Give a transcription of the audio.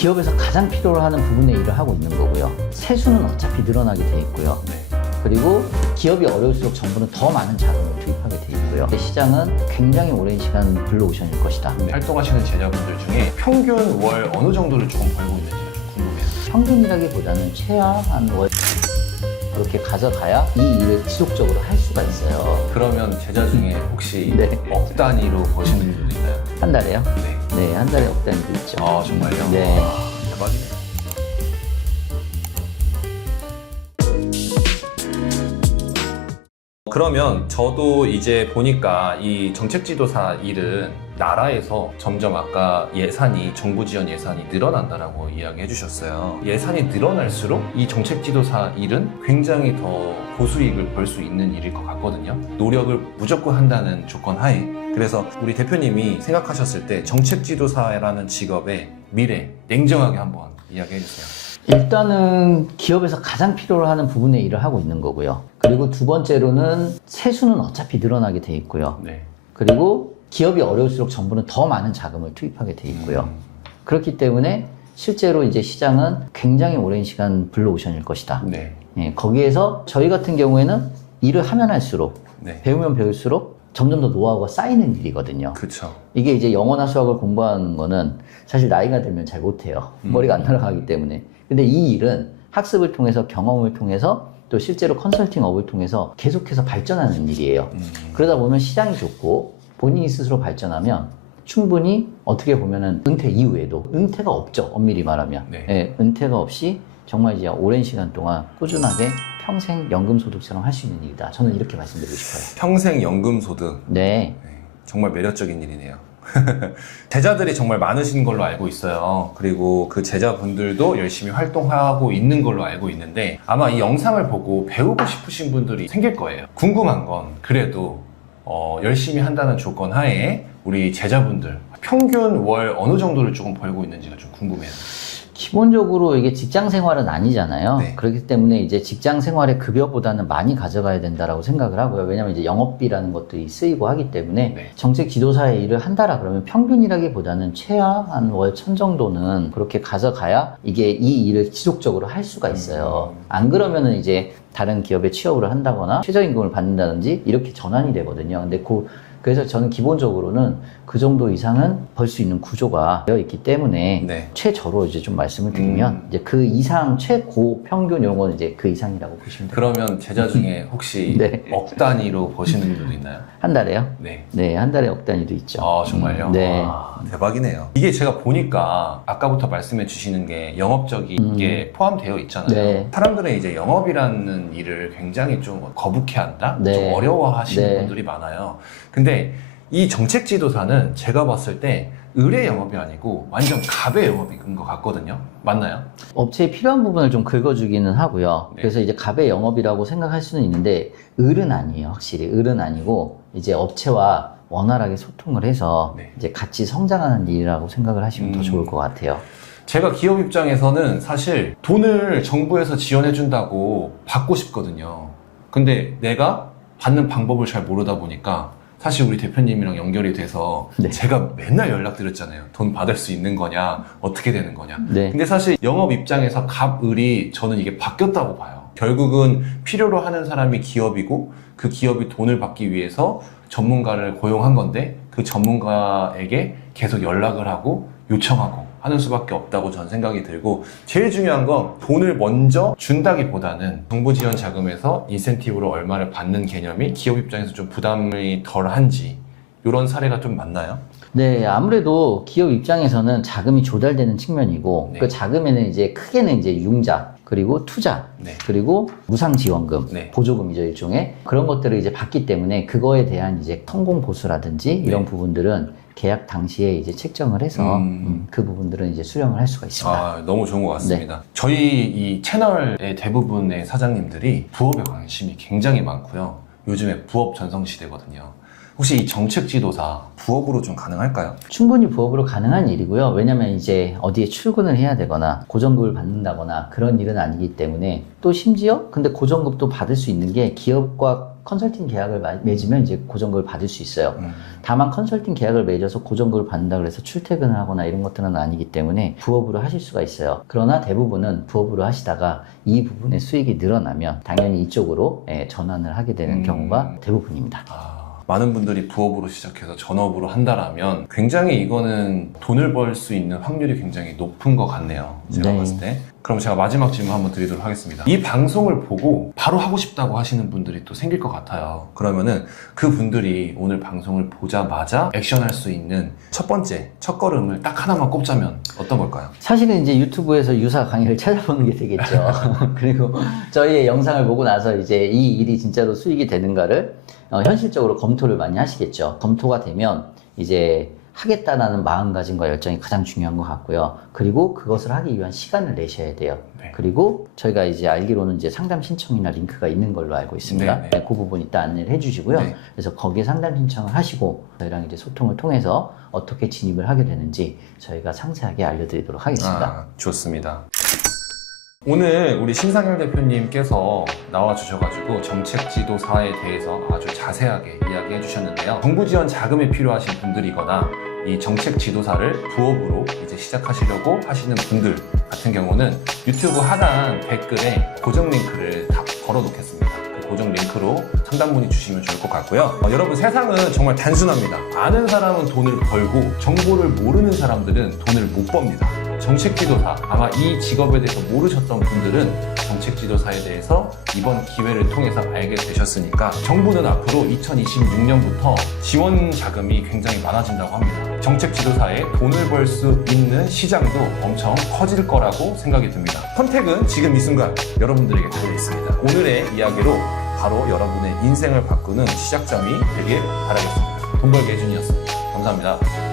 기업에서 가장 필요로 하는 부분의 일을 하고 있는 거고요. 세수는 어차피 늘어나게 돼 있고요. 그리고 기업이 어려울수록 정부는 더 많은 자금을 투입하게 돼 있고요. 시장은 굉장히 오랜 시간 블루오션일 것이다. 활동하시는 제자분들 중에 평균 월 어느 정도를 조금 벌고 있는지 좀 궁금해요. 평균이라기보다는 최하한 월 그렇게 가져가야 이 일을 지속적으로 할 수가 있어요. 그러면 제자 중에 혹시 네. 억 단위로 버시는 분들도 있나요? 한 달에요? 네. 네, 한 달에 억 단위도 있죠. 아, 정말요? 네. 와, 대박이네요. 그러면 저도 이제 보니까 이 정책지도사 일은 나라에서 점점 아까 예산이, 정부 지원 예산이 늘어난다라고 이야기해 주셨어요. 예산이 늘어날수록 이 정책지도사 일은 굉장히 더 고수익을 벌 수 있는 일일 것 같거든요. 노력을 무조건 한다는 조건 하에. 그래서 우리 대표님이 생각하셨을 때 정책지도사라는 직업의 미래 냉정하게 한번 이야기해 주세요. 일단은 기업에서 가장 필요로 하는 부분의 일을 하고 있는 거고요. 그리고 두 번째로는 세수는 어차피 늘어나게 돼 있고요. 네. 그리고 기업이 어려울수록 정부는 더 많은 자금을 투입하게 돼 있고요. 그렇기 때문에 실제로 이제 시장은 굉장히 오랜 시간 블루오션일 것이다. 네. 예, 거기에서 저희 같은 경우에는 일을 하면 할수록 네. 배우면 배울수록 점점 더 노하우가 쌓이는 일이거든요. 그렇죠. 이게 이제 영어나 수학을 공부하는 거는 사실 나이가 들면 잘 못해요. 머리가 안 날아가기 때문에. 근데 이 일은 학습을 통해서 경험을 통해서 또 실제로 컨설팅업을 통해서 계속해서 발전하는 일이에요. 그러다 보면 시장이 좋고 본인이 스스로 발전하면 충분히 어떻게 보면은 은퇴 이후에도 은퇴가 없죠. 엄밀히 말하면. 네. 예, 은퇴가 없이 정말 이제 오랜 시간 동안 꾸준하게 평생 연금소득처럼 할 수 있는 일이다. 저는 이렇게 말씀드리고 싶어요. 평생 연금소득. 네. 정말 매력적인 일이네요. 제자들이 정말 많으신 걸로 알고 있어요. 그리고 그 제자분들도 열심히 활동하고 있는 걸로 알고 있는데 아마 이 영상을 보고 배우고 싶으신 분들이 생길 거예요. 궁금한 건 그래도 열심히 한다는 조건 하에 우리 제자분들 평균 월 어느 정도를 조금 벌고 있는지가 좀 궁금해요. 기본적으로 이게 직장 생활은 아니잖아요. 네. 그렇기 때문에 이제 직장 생활의 급여보다는 많이 가져가야 된다라고 생각을 하고요. 왜냐면 이제 영업비라는 것들이 쓰이고 하기 때문에 네. 정책 지도사의 일을 한다라 그러면 평균이라기보다는 최하 한 월 1,000 정도는 그렇게 가져가야 이게 이 일을 지속적으로 할 수가 있어요. 안 그러면은 이제 다른 기업에 취업을 한다거나 최저임금을 받는다든지 이렇게 전환이 되거든요. 근데 그래서 저는 기본적으로는 그 정도 이상은 벌 수 있는 구조가 되어 있기 때문에 네. 최저로 이제 좀 말씀을 드리면 이제 그 이상 최고 평균 이런 건 이제 그 이상이라고 보시면 돼요. 그러면 제자 중에 혹시 네. 억 단위로 버시는 분들도 있나요? 한 달에요? 네. 네, 한 달에 억 단위도 있죠. 아, 정말요? 네. 와, 대박이네요. 이게 제가 보니까 아까부터 말씀해 주시는 게 영업적인 게 포함되어 있잖아요. 네. 사람들은 이제 영업이라는 일을 굉장히 좀 거북해한다? 네. 좀 어려워하시는 네. 분들이 많아요. 근데 이 정책 지도사는 제가 봤을 때 을의 영업이 아니고 완전 갑의 영업인 것 같거든요. 맞나요? 업체에 필요한 부분을 좀 긁어주기는 하고요. 네. 그래서 이제 갑의 영업이라고 생각할 수는 있는데 을은 아니에요. 확실히 을은 아니고 이제 업체와 원활하게 소통을 해서 네. 이제 같이 성장하는 일이라고 생각을 하시면 더 좋을 것 같아요. 제가 기업 입장에서는 사실 돈을 정부에서 지원해준다고 받고 싶거든요. 근데 내가 받는 방법을 잘 모르다 보니까 사실 우리 대표님이랑 연결이 돼서 네. 제가 맨날 연락드렸잖아요. 돈 받을 수 있는 거냐, 어떻게 되는 거냐. 네. 근데 사실 영업 입장에서 갑을이 저는 이게 바뀌었다고 봐요. 결국은 필요로 하는 사람이 기업이고 그 기업이 돈을 받기 위해서 전문가를 고용한 건데 그 전문가에게 계속 연락을 하고 요청하고 하는 수밖에 없다고 전 생각이 들고 제일 중요한 건 돈을 먼저 준다기보다는 정부 지원 자금에서 인센티브로 얼마를 받는 개념이 기업 입장에서 좀 부담이 덜한지 이런 사례가 좀 많나요? 네, 아무래도 기업 입장에서는 자금이 조달되는 측면이고 네. 그 자금에는 이제 크게는 이제 융자 그리고 투자 네. 그리고 무상지원금, 네. 보조금이죠 일종의 그런 것들을 이제 받기 때문에 그거에 대한 이제 성공 보수라든지 이런 네. 부분들은 계약 당시에 이제 책정을 해서 그 부분들은 이제 수령을 할 수가 있습니다. 아, 너무 좋은 것 같습니다. 저희 이 채널의 대부분의 사장님들이 부업에 관심이 굉장히 많고요. 요즘에 부업 전성 시대거든요. 혹시 이 정책 지도사 부업으로 좀 가능할까요? 충분히 부업으로 가능한 일이고요. 왜냐면 이제 어디에 출근을 해야 되거나 고정급을 받는다거나 그런 일은 아니기 때문에 또 심지어 근데 고정급도 받을 수 있는 게 기업과 컨설팅 계약을 맺으면 이제 고정급을 받을 수 있어요. 다만 컨설팅 계약을 맺어서 고정급을 받는다 그래서 출퇴근을 하거나 이런 것들은 아니기 때문에 부업으로 하실 수가 있어요. 그러나 대부분은 부업으로 하시다가 이 부분의 수익이 늘어나면 당연히 이쪽으로 전환을 하게 되는 경우가 대부분입니다. 많은 분들이 부업으로 시작해서 전업으로 한다라면 굉장히 이거는 돈을 벌 수 있는 확률이 굉장히 높은 것 같네요. 제가 네. 봤을 때. 그럼 제가 마지막 질문 한번 드리도록 하겠습니다. 이 방송을 보고 바로 하고 싶다고 하시는 분들이 또 생길 것 같아요. 그러면은 그 분들이 오늘 방송을 보자마자 액션할 수 있는 첫 번째, 첫 걸음을 딱 하나만 꼽자면 어떤 걸까요? 사실은 이제 유튜브에서 유사 강의를 찾아보는 게 되겠죠. 그리고 저희의 영상을 보고 나서 이제 이 일이 진짜로 수익이 되는가를 현실적으로 검토를 많이 하시겠죠. 검토가 되면 이제 하겠다라는 마음가짐과 열정이 가장 중요한 것 같고요. 그리고 그것을 하기 위한 시간을 내셔야 돼요. 네. 그리고 저희가 이제 알기로는 이제 상담 신청이나 링크가 있는 걸로 알고 있습니다. 네, 네. 그 부분 이따 안내를 해주시고요. 네. 그래서 거기에 상담 신청을 하시고 저희랑 이제 소통을 통해서 어떻게 진입을 하게 되는지 저희가 상세하게 알려드리도록 하겠습니다. 좋습니다. 오늘 우리 신상열 대표님께서 나와주셔가지고 정책 지도사에 대해서 아주 자세하게 이야기해 주셨는데요. 정부 지원 자금이 필요하신 분들이거나 이 정책 지도사를 부업으로 이제 시작하시려고 하시는 분들 같은 경우는 유튜브 하단 댓글에 고정 링크를 다 걸어 놓겠습니다. 그 고정 링크로 상담 문의 주시면 좋을 것 같고요. 여러분 세상은 정말 단순합니다. 아는 사람은 돈을 벌고 정보를 모르는 사람들은 돈을 못 법니다. 정책 지도사, 아마 이 직업에 대해서 모르셨던 분들은 정책 지도사에 대해서 이번 기회를 통해서 알게 되셨으니까 정부는 앞으로 2026년부터 지원 자금이 굉장히 많아진다고 합니다. 정책 지도사에 돈을 벌 수 있는 시장도 엄청 커질 거라고 생각이 듭니다. 선택은 지금 이 순간 여러분들에게 달려 있습니다. 오늘의 이야기로 바로 여러분의 인생을 바꾸는 시작점이 되길 바라겠습니다. 돈 벌기 해준이었습니다. 감사합니다.